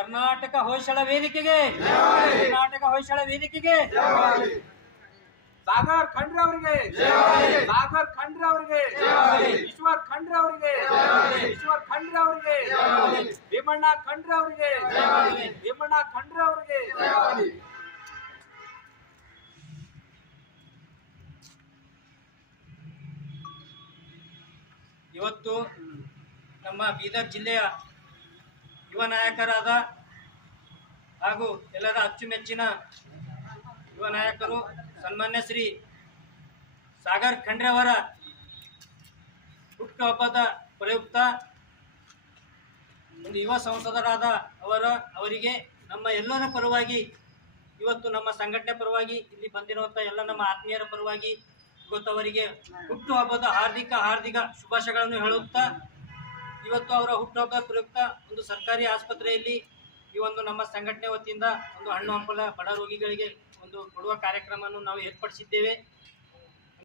ಕರ್ನಾಟಕ ಹೊಯ್ಸಳ ವೇದಿಕೆಗೆ. ಕರ್ನಾಟಕ ಹೊಯ್ಸಳ ವೇದಿಕೆಗೆ. ಸಾಗರ್ ಖಂಡ್ರೆ ಅವರಿಗೆ. ಸಾಗರ್ ಖಂಡ್ರೆ ಅವರಿಗೆ. ಈಶ್ವರ್ ಖಂಡ್ರೆ ಅವರಿಗೆ. ಈಶ್ವರ್ ಖಂಡ್ರೆ ಅವರಿಗೆ. ಭೀಮಣ್ಣ ಖಂಡ್ರೆ ಅವರಿಗೆ. ಭೀಮಣ್ಣ ಖಂಡ್ರೆ ಅವರಿಗೆ. ಇವತ್ತು ನಮ್ಮ ಬೀದರ್ ಜಿಲ್ಲೆಯ ಯುವ ನಾಯಕರಾದ ಹಾಗೂ ಎಲ್ಲರ ಅಚ್ಚುಮೆಚ್ಚಿನ ಯುವ ನಾಯಕರು ಸನ್ಮಾನ್ಯ ಶ್ರೀ ಸಾಗರ್ ಖಂಡ್ರೆ ಅವರ ಹುಟ್ಟುಹಬ್ಬದ ಪ್ರಯುಕ್ತ ಒಂದು ಯುವ ಸಂಸದರಾದ ಅವರ ಅವರಿಗೆ ನಮ್ಮ ಎಲ್ಲರ ಪರವಾಗಿ, ಇವತ್ತು ನಮ್ಮ ಸಂಘಟನೆ ಪರವಾಗಿ, ಇಲ್ಲಿ ಬಂದಿರುವಂಥ ಎಲ್ಲ ನಮ್ಮ ಆತ್ಮೀಯರ ಪರವಾಗಿ ಇವತ್ತು ಅವರಿಗೆ ಹುಟ್ಟುಹಬ್ಬದ ಹಾರ್ದಿಕ ಹಾರ್ದಿಕ ಶುಭಾಶಯಗಳನ್ನು ಹೇಳುತ್ತಾ ಇವತ್ತು ಅವರ ಹುಟ್ಟುಹಬ್ಬ ಪ್ರಯುಕ್ತ ಒಂದು ಸರ್ಕಾರಿ ಆಸ್ಪತ್ರೆಯಲ್ಲಿ ಈ ಒಂದು ನಮ್ಮ ಸಂಘಟನೆ ವತಿಯಿಂದ ಒಂದು ಹಣ್ಣು ಹಂಪಲ ಬಡ ರೋಗಿಗಳಿಗೆ ಒಂದು ಕೊಡುವ ಕಾರ್ಯಕ್ರಮವನ್ನು ನಾವು ಏರ್ಪಡಿಸಿದ್ದೇವೆ.